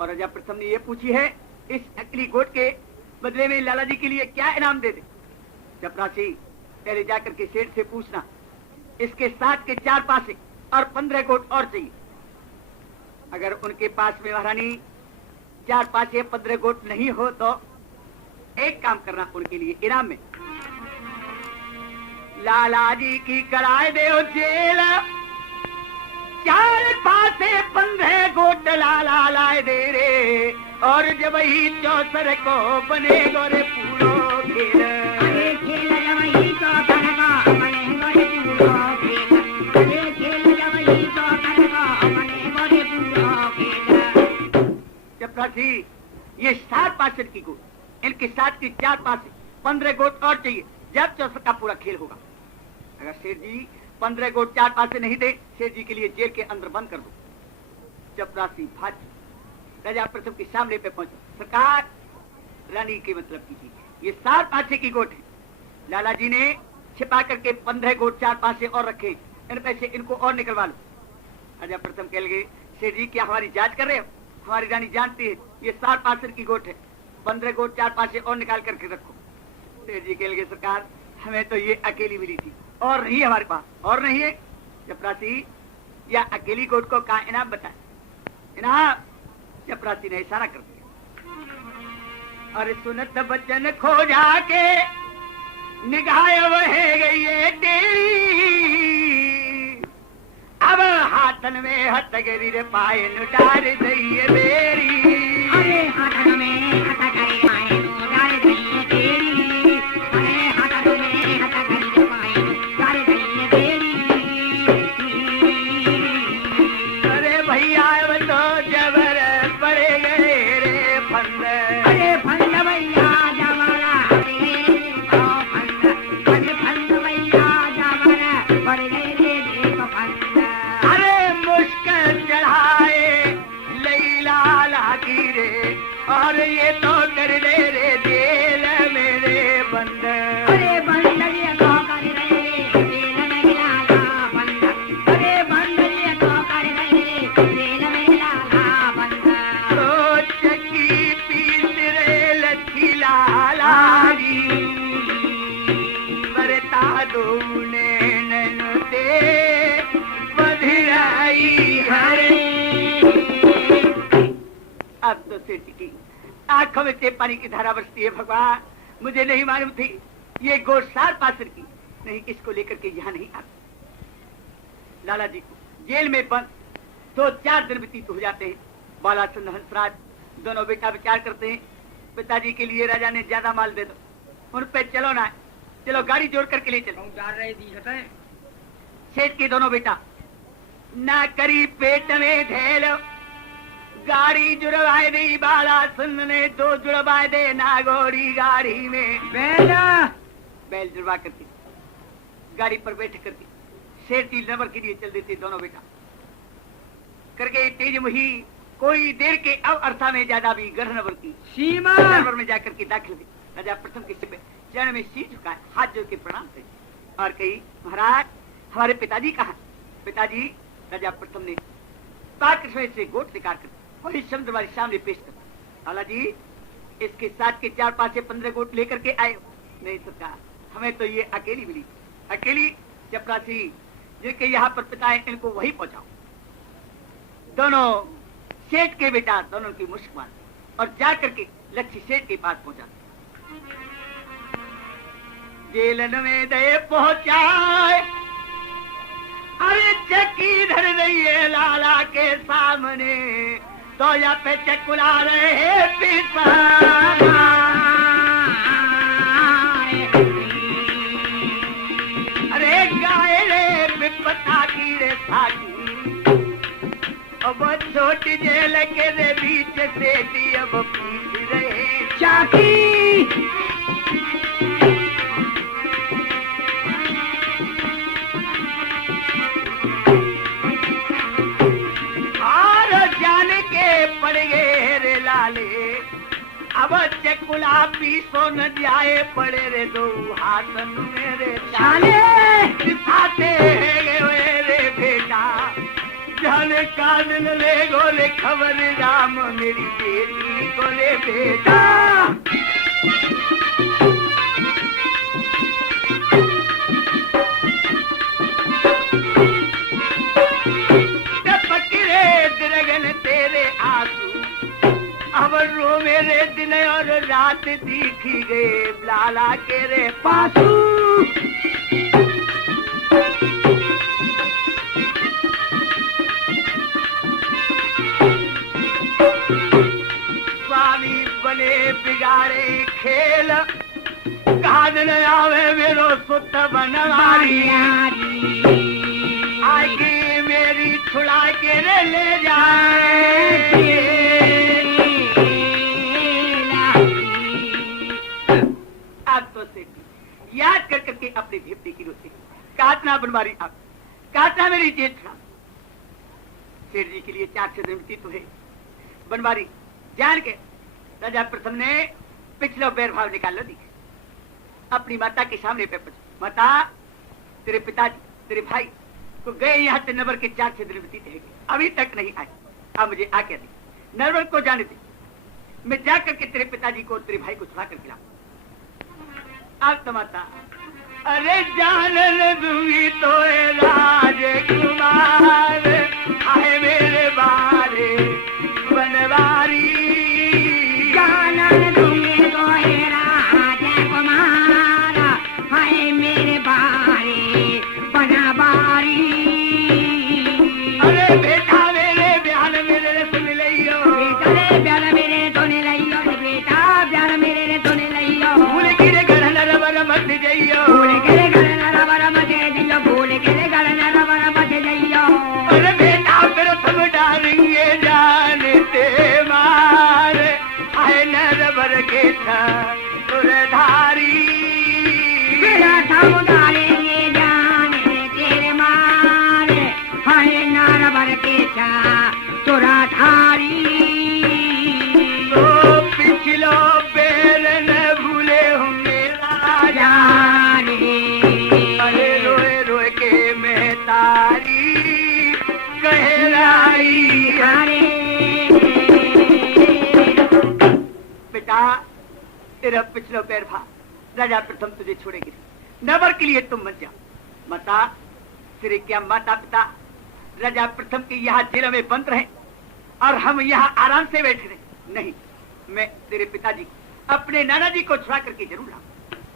और राजा प्रथम ने ये पूछी है इस अकली गोट के बदले में लाला जी के लिए क्या इनाम दे दे। चपरासी पहले जाकर के सेठ से पूछना इसके 7 के 4 पासे और 15 गोट और चाहिए। अगर उनके पास में महारानी 4 पासे 15 गोट नहीं हो तो एक काम करना उनके लिए इनाम में लाला जी की कराए दे जेल 4 पासे 15 गोट लाला लाए दे रे और जब ही चौसर को बने गोरे पूरो खेल खेल जब ही चौसर को बने गोरे पूरो खेल खेल जब ही चौसर को बने गोरे पूरो खेल। चपरासी ये 7 पासे की गोट इनके 7 के 4 पासे 15 गोट और चाहिए जब चौसर का पूरा खेल होगा। अगर शेर जी 15 गोट 4 पासे नहीं दे शेर जी के लिए जेल के अंदर बंद कर दो। चपरासी भाज राजा प्रथम के सामने पे पहुंचे। सरकार रानी के मतलब कीजिए ये 7 पासे की गोट है। लाला जी ने छिपा करके 15 गोट 4 पासे और रखे इन पैसे इनको और निकलवा लो। राजा प्रथम कह लगे शेर जी क्या हमारी जांच कर रहे हो? हमारी रानी जानती है ये 7 पासे की गोट है 15 गोट 4 पासे और निकाल करके रखो। शेर जी कह लगे सरकार हमें तो ये अकेली मिली थी और नहीं हमारे पास और नहीं है। चपरासी या अकेली गोट को कहा इनाम बताए। इनाम चपरासी ने इशारा कर दिया और सुनत बच्चन खो जाके निगाह वह गई है तेरी अब हाथन में हथगरी रे पाए नुटार दई है मेरी अरे हाथन में हथगरी पाए नुटार दई है तेरी अरे हाथन में हथगरी रे पाए नुटार दई है तेरी अरे भैया वो तो जबर पड़े गए रे फंद अरे फंद भैया जबरा पड़े गए तो फंद अरे फंद भैया जबरा पड़े गए देखो फंद अरे मुश्किल चढ़ाए लैला लागी रे और ये तो कर दे रे जेल मेरे बंद अरे बंद ये तो कर रे जेल में लाला बंद अरे बंद ये तो कर रे जेल में लाला बंद तो चक्की पीस रे लच्छी लाला जी बरता दो नैन दे बधिराई हरे। अब तो सेठ की आंखों में से पानी की धारा बरसती है। भगवान मुझे नहीं मालूम थी ये गोट 7 पासर की नहीं इसको लेकर के यहाँ नहीं आता। लाला जी को जेल में बंद 2-4 दिन व्यतीत हो जाते हैं। बालाचंद हंसराज दोनों बेटा विचार करते हैं पिताजी के लिए राजा ने ज्यादा माल दे दो उन पे चलो ना चलो गाड़ी जोड़ करके ले चलो जा रहे दी सेठ के दोनों बेटा ना करी पेट में ढेल गाड़ी जुड़वाए दे बाला सुन ने 2 जुड़वाए दे नागौरी गाड़ी में बैल जुड़वा करके गाड़ी पर बैठ करके शेर की नंबर के लिए चल देते दोनों बेटा करके तेज मुही कोई देर के अब अरसा में ज्यादा भी गढ़ नंबर की सीमा नंबर में जाकर के दाखिल हुई। राजा प्रथम के चरण में सिर झुकाए हाथ जोड़ के प्रणाम करे और कही महाराज हमारे पिताजी कहाँ? पिताजी राजा प्रथम ने पाकृष्ण से गोट निकाल कर वही शब्द हमारे सामने पेश कर। लाला जी इसके 7 के 4 पासे 15 गोट लेकर के आए। नहीं सरकार हमें तो ये अकेली मिली अकेली। चपरासी जिनके यहाँ पर पिता है इनको वही पहुंचाओ। दोनों सेठ के बेटा दोनों की मुश्क मार और जा करके लक्ष्य सेठ के पास पहुंचा। जेलन में दे पहुंचाए अरे चक्की धर रही है लाला के सामने तो या पे चकुला रहे पिता अरे गाय रे विपता की रे साकी अब छोट जेल के रे बीच से दी अब पीस रहे चाकी पड़ गए रे लाले अब चकुला पीसो न जाए पड़े रे 2 हाथ मेरे चाले दिखाते गए रे बेटा जान बोले कानन ले गोले खबर राम मेरी बेटी को ले बेटा दिलगन तेरे आंसू अब रो मेरे दिन और रात दिखी गए लाला के रे पासू स्वामी बने बिगाड़े खेल कान न आवे मेरो सुत बनवारी आगे मेरी छुड़ा के ले जाए अब तो से याद कर करके अपनी भिपटी की रोटी काटना बनवारी अब काटना मेरी जेठ शेर जी के लिए 4 से मिलती तो है बनवारी जान के राजा प्रथम ने पिछला बैर भाव निकाल दी अपनी माता के सामने पे माता तेरे पिताजी तेरे भाई तो गए यहाँ से नवर के 4 से दिन बीते हैं अभी तक नहीं आए अब मुझे आके दे नरवर को जाने दे मैं जा करके तेरे पिताजी को तेरे भाई को छुड़ा कर खिलाऊं अब तो माता अरे जान दूंगी तो राजकुमार आए मेरे बारे बनवारी जान दूंगी तो राजकुमार आए मेरे बारे बनवारी अरे बेटा मेरे बयान मेरे सुन लियो बेटा बयान मेरे सुन लियो बेटा बयान मेरे सुन लियो भूल गिरे गढ़ रबर मत जइयो भूल गिरे गढ़ रबर मत जइयो भूल गिरे गढ़ रबर मत जइयो अरे बेटा फिर तुम डालेंगे जानते मार आए न रबर के था धारी फिर हम डालेंगे जाने तेरे मार हाय नारबर के छा तुरा धारी तो पिछलो बेर न भूले होंगे राजा अरे रोए रोए के मेहतारी गहराई हरे बेटा तेरा पिछलो पैर भा राजा प्रथम तुझे छोड़ेगी नवर के लिए तुम मत जाओ माता तेरे क्या माता पिता राजा प्रथम के यहाँ जेल में बंद रहे और हम यहाँ आराम से बैठे रहे नहीं मैं तेरे पिताजी को अपने नाना जी को छुड़ा करके जरूर लाऊं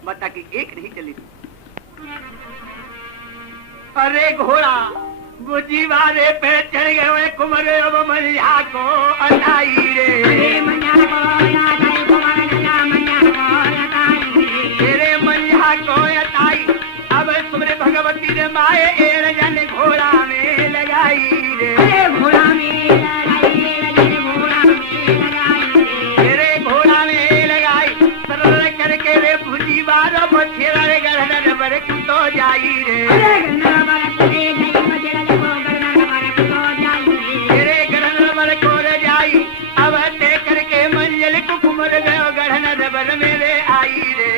माता की एक नहीं चली अरे घोड़ा बुझी वाले पे चढ़ गए कुमर अब मलिया को अटाई रे तेरे मनिया को अटाई तेरे मलिया को अटाई अब तुम्हारे भगवती ने माए एर जाने घोड़ा में लगाई रे घोड़ा में लगाई घोड़ा में लगाई तेरे घोड़ा में लगाई सरल करके रे भुजी बारो बछेरा रे गढ़ बर तो जाई रे तेरे गढ़ बर को जाई अब ते करके मंजिल को कुमर गयो गढ़ बर मेरे आई रे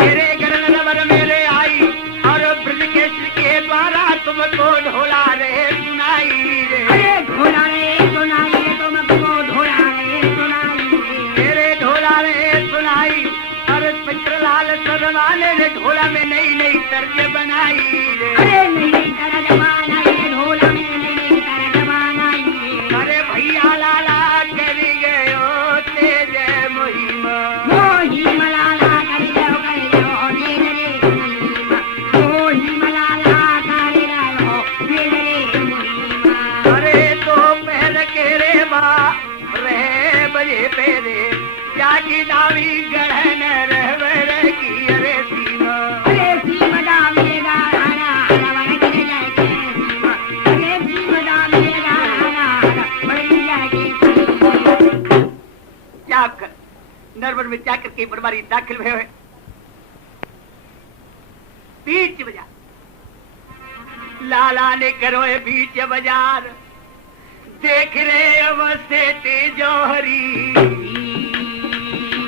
तेरे गढ़ बर मेरे आई और ब्रज के द्वारा तुमको ढोला रे सुनाई रे घोड़ा रे सुनाई तुमको घोड़ा रे सुनाई तेरे ढोला रे सुनाई और पित्रलाल सरवाने ने ढोला में नई नई तर्ज बनाई रे नई तरज बनाई ढोला में नई तरज बनाई अरे भैया लाला कर गयो तेज महिमा मोही मलाला कर जाओ तेज रे महिमा मोही मलाला कर जाओ तेज रे महिमा अरे तो पहल के रे बा रहे बजे पेरे जागी दावी गढ़न रहवर की अरे सीमा दावी गाना रवर के जाके सीमा अरे सीमा दावी गाना बड़ी जाके क्या कर नरवर में जाकर के बरबारी दाखिल हुए बीच बाजार लाला ने करो बीच बाजार देख रे अवसे जौहरी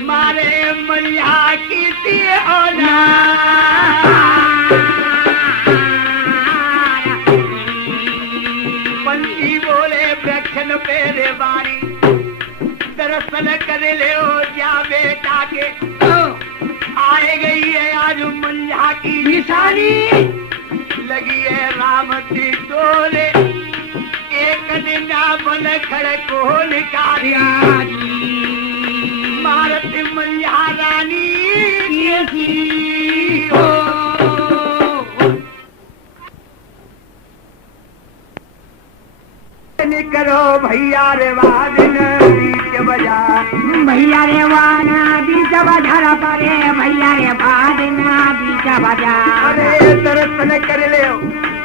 मारे मलिया की ती औला पंछी बोले वृक्षन पे रे वाणी, दरअसल कर ले जा बेटा के, आए गई है आज मंझा की निशानी, लगी है राम की डोले, एक दिन बन खड़े को निकालिया, मारत मंझा रानी हो। करो भैया रे वादन बीच बजा, भैया रे वाना बीच बजा परे, भैया रे वादना बीच बजा। अरे दर्शन कर ले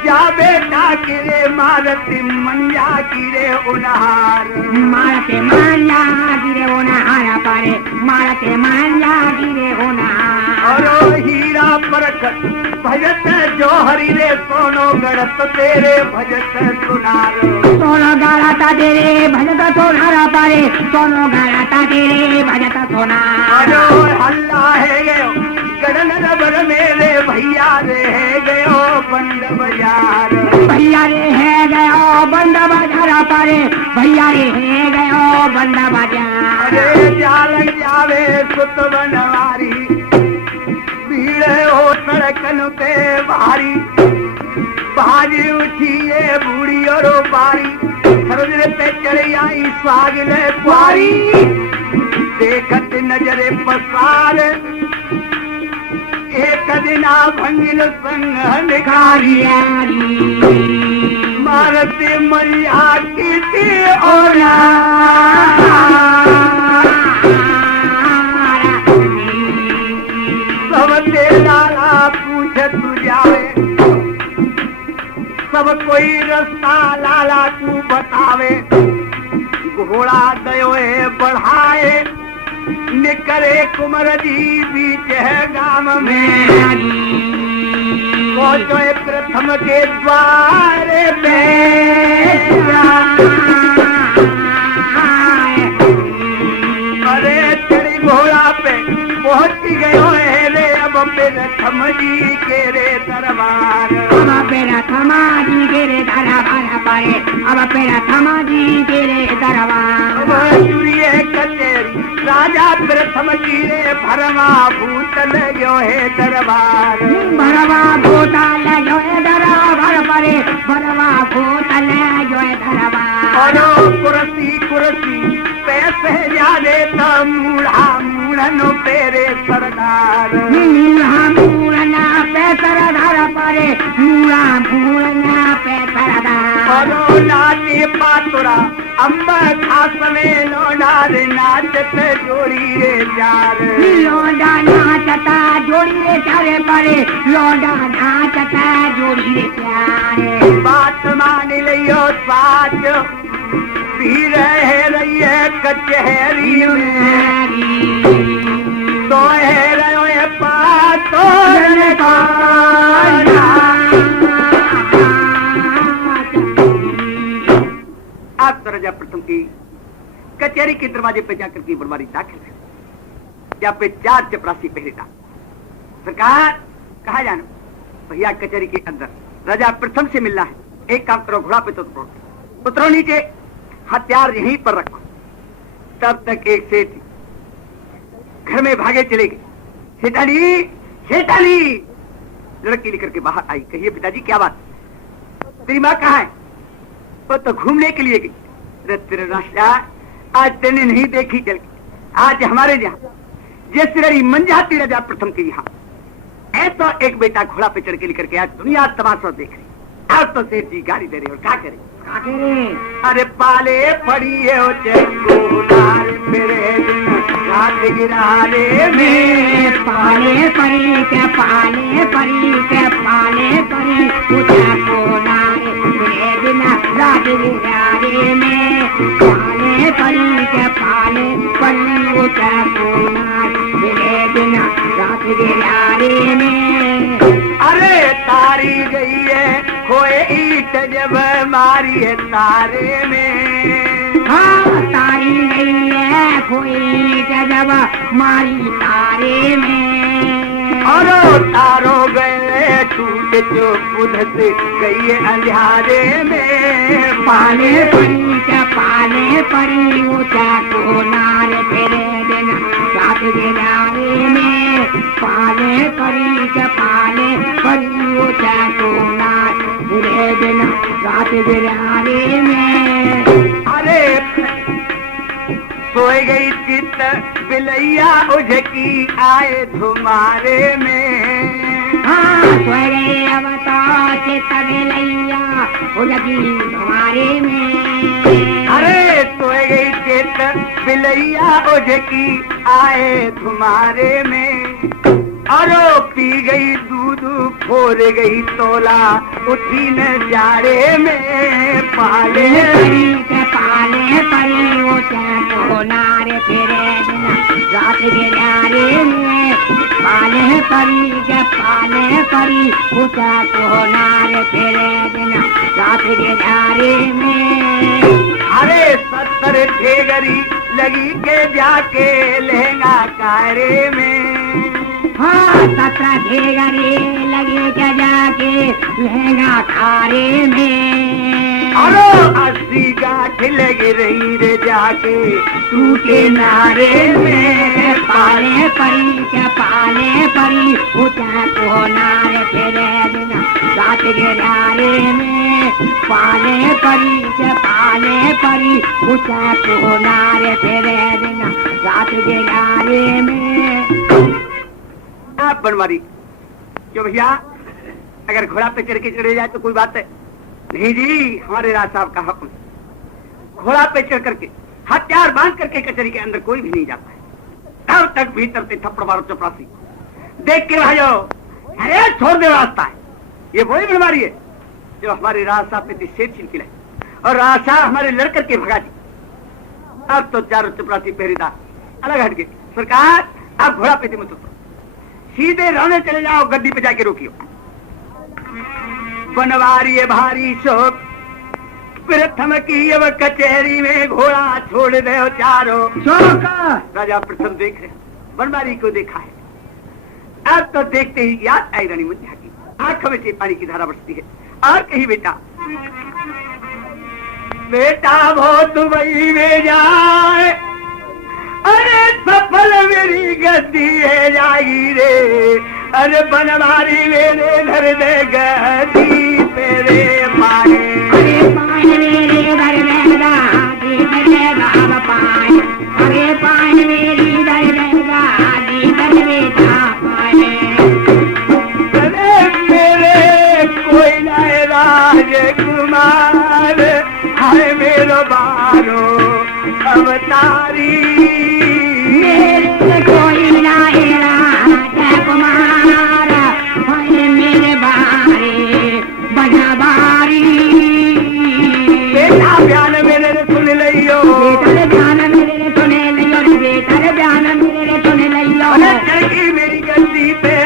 जा बेटा की रे, मारती मंजा की रे उनहार, मारते मंजा की रे उनहार परे, मारते मंजा की रे उनहार। और हीरा परखत भजत जो हरि रे, सोनो गढ़त तेरे भजत सुनार, सोनो गढ़ता तेरे भजत सोनार परे, सोनो गढ़ता तेरे भजत सोनार। हल्ला है गयो गड़न रबर मेरे, भैया रे है गयो बंद बाजार, भैया रे है गयो बंद बाजार परे, भैया रे है गयो बंद बाजार। अरे जाल जावे सुत बनवारी, भीड़ हो सड़कन पे भारी, बाजी उठिए बूढ़ी और बारी, सरोजरे पे चढ़ी आई स्वागिल कुआरी, देखत नजरे पसार, एक दिना भंगिल संग निखारी, मारते मरिया की थी ओला, सब लाला पूछ तू जावे, सब कोई रास्ता लाला तू बतावे, घोड़ा दयो बढ़ाए, निकरे कुमर जी बीच है गाम में, पहुंचो प्रथम के द्वार पे, अरे तेरी घोड़ा पे पहुंच गयो है रे, अब प्रथम जी के रे दरबार, अब प्रथम जी के रे दरबार परे, अब प्रथम जी के रे दरबार। चुरिए कचेरी राजा प्रथम जी रे, भरवा भूत लगो है दरबार, भरवा भूत लगो है दरबार परे, भरवा भूत लगो है दरबार। और कुर्सी कुर्सी पैसे जाने तो मूढ़ा मूढ़नो पेरे सरदार, मूढ़ा मूढ़ना पे सरदार परे, मूढ़ा मूढ़ना पे सरदार। और नाचे पातुरा अम्बा खास में लोडा रे नाचत जोड़ी रे चार, लोडा नाचता जोड़ी रे चारे परे, लोडा नाचता जोड़ी रे चारे। बात मान लियो साच पी रहे रहिए कचहरी में, तो है रहे पातोर आप तो राजा प्रथम की कचहरी के दरवाजे पे जाकर की बरबारी दाखिल है, जहाँ पे 4 चपरासी पहरेदार। सरकार कहा जानो? भैया कचहरी के अंदर राजा प्रथम से मिलना है। एक काम करो, घोड़ा पे तो उतरो नीचे, हथियार यहीं पर रखो। तब तक एक सेठ घर में भागे चले गए। सेठानी सेठानी, लड़की लेकर के बाहर आई। कहिए पिताजी क्या बात? तेरी माँ कहाँ है? वो तो घूमने के लिए गई। तेरे रास्ता आज तेने नहीं देखी चल के, आज हमारे यहाँ जैसे रही मंजाती राजा प्रथम के यहाँ ऐसा एक बेटा घोड़ा पे चढ़ के लेकर के आज दुनिया तमाशा देख रही। आज तो सेठ जी गाड़ी दे रहे और क्या करे? अरे पाले पड़ी है ओ चंगोदार मेरे रात गिराने में, पाले परी के पाले परी के पाले परी उठा कोनारे मेरे बिना रात गिराने में, पाले परी के पाले परी उठा कोनारे मेरे बिना रात गिराने में। अरे तारी गई है खोए ईट जब मारी है तारे में, हाँ तारी गई है खोई जब मारी तारे में। और तारो गए टूट जो बुध से गई अंधारे में, पाले परी के पाले परी ऊंचा कोनार तेरे दिन रात गिरारे में पाले परी के पाले परी ऊंचा कोनार तेरे दिन रात गिरारे में। अरे सोए गई चित बिलैया उझकी आए तुम्हारे में। हाँ सोए गए अवतार चित बिलैया उझकी तुम्हारे में। अरे सोए गई चित बिलैया उझकी आए तुम्हारे में। अरो पी गई दूध फोर गई तोला उठी न जाड़े में। पाले परी के पाले परी ऊंचा कोनार तेरे दिन रात गिरारे में। पाले परी के पाले परी ऊंचा कोनार तेरे दिन रात गिरारे में। अरे 70 ठेगरी लगी के जाके लहंगा कारे में। हाँ 17 ठेगरी लगी के जाके लहंगा खारे में। अरे 80 गांठ लग रही रे जाके टूटे नारे में। पाले परी के पाले परी ऊंचा कोनार तेरे दिन रात गिरारे में। पाले परी के पाले परी ऊंचा कोनार तेरे दिन रात गिरारे में। आप बनवारी क्यों भैया, अगर घोड़ा पे चढ़ के चढ़े जाए तो कोई बात है नहीं जी। हमारे राज साहब का हुक्म, घोड़ा पे चढ़ करके हथियार बांध करके कचहरी के अंदर कोई भी नहीं जाता है। तब तक भीतर से थप्पड़ मारो चपरासी, देख के भाइयों अरे छोड़ दे रास्ता है। ये वही बनवारी है जो हमारे राज साहब पे शेर छीन के लाए और राज साहब हमारे लड़कर के भगा दी। अब तो चारों चपरासी पहरेदार अलग हट गए। सरकार आप घोड़ा पे मत उतरो, सीधे रोने चले जाओ, गद्दी पे जाके रोकियो। बनवारी है भारी शोक प्रथम की अब कचहरी में घोड़ा छोड़ दे चारों। राजा प्रथम देख रहे बनवारी को देखा है। अब तो देखते ही याद आई रानी मुंजा की, आंखों में से पानी की धारा बरसती है। और कहीं बेटा बेटा वो दुबई में जाए, अरे सफल मेरी गद्दी है जागी रे। अरे बनवारी मेरे घर दे गद्दी तेरे पाए। अरे पाए मेरे घर में गादी तेरे बाबा पाए। अरे पाए मेरी घर में गादी तेरे बाबा पाए। अरे मेरे कोई नए राजकुमार है मेरो बारो अवतारी। मेरे कोई नए राजकुमार है मेरे बारे बजाबारी। बेटा बयान मेरे सुन लियो, बेटा बयान मेरे सुन लियो, बेटा बयान मेरे सुन लियो। चढ़ी मेरी गद्दी पे